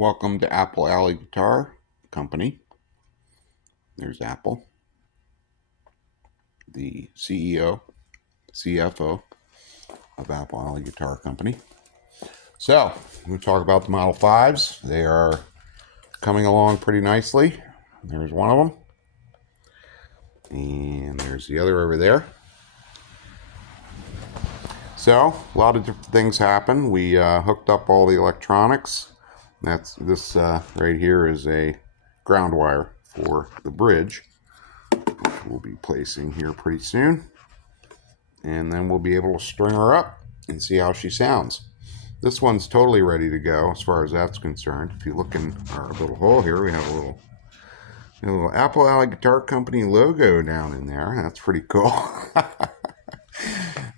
Welcome to Apple Alley Guitar Company. There's Apple, the CEO, CFO of Apple Alley Guitar Company. So, we'll talk about the Model 5's. They are coming along pretty nicely. There's one of them. And there's the other over there. So, a lot of different things happen. We hooked up all the electronics. This right here is a ground wire for the bridge, which we'll be placing here pretty soon. And then we'll be able to string her up and see how she sounds. This one's totally ready to go as far as that's concerned. If you look in our little hole here, we have a little Apple Alley Guitar Company logo down in there. That's pretty cool.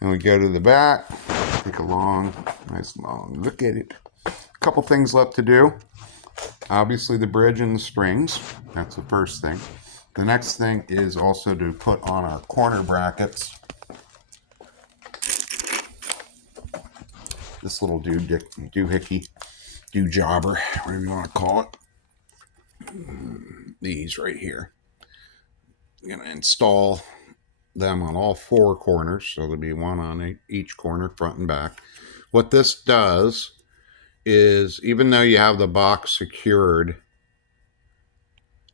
And we go to the back, take a nice long look at it. A couple things left to do. Obviously the bridge and the strings. That's the first thing. The next thing is also to put on our corner brackets. This little doohickey, jobber, whatever you want to call it. These right here. I'm going to install them on all four corners, so there'll be one on each corner, front and back. What this does is, even though you have the box secured,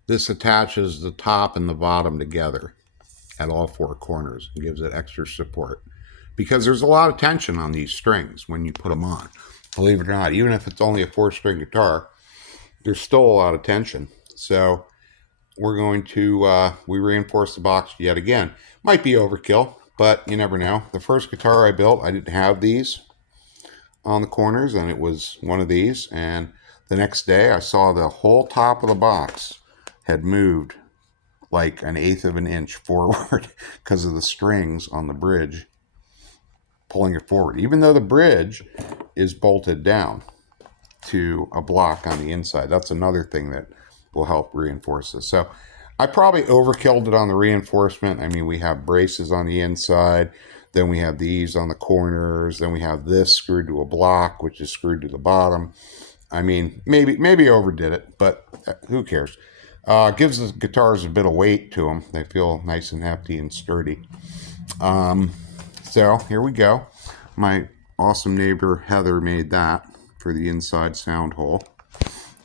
this attaches the top and the bottom together at all four corners and gives it extra support, because there's a lot of tension on these strings when you put them on. Believe it or not, even if it's only a 4-string guitar, there's still a lot of tension. So we're going to we reinforce the box yet again. Might be overkill, but you never know. The first guitar I built, I didn't have these on the corners, and it was one of these. And the next day, I saw the whole top of the box had moved like 1/8 of an inch forward because of the strings on the bridge pulling it forward, even though the bridge is bolted down to a block on the inside. That's another thing that will help reinforce this. So I probably overkilled it on the reinforcement. I mean, we have braces on the inside, then we have these on the corners, then we have this screwed to a block, which is screwed to the bottom. I mean, maybe overdid it, but who cares? Gives the guitars a bit of weight to them. They feel nice and hefty and sturdy. So here we go. My awesome neighbor Heather made that for the inside sound hole.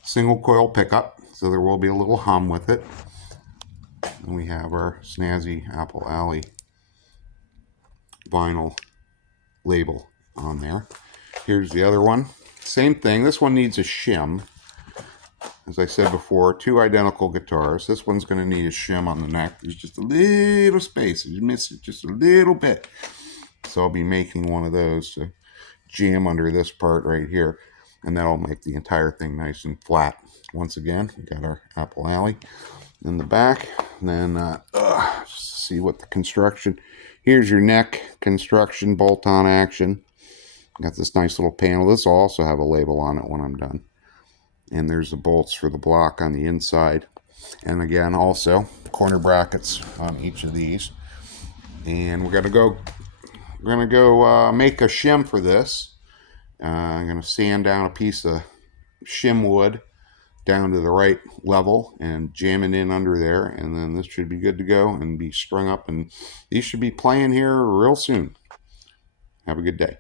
Single coil pickup, so there will be a little hum with it. And we have our snazzy Apple Alley vinyl label on there. Here's the other one. Same thing. This one needs a shim. As I said before, two identical guitars. This one's going to need a shim on the neck. There's just a little space. You miss it just a little bit. So I'll be making one of those to jam under this part right here. And that'll make the entire thing nice and flat. Once again, we got our Apple Alley in the back. And then just see what the construction. Here's your neck construction bolt-on action. Got this nice little panel. This will also have a label on it when I'm done. And there's the bolts for the block on the inside. And again, also corner brackets on each of these. And we're gonna go make a shim for this. I'm gonna sand down a piece of shim wood down to the right level and jam it in under there, and then this should be good to go and be strung up, and these should be playing here real soon. Have a good day.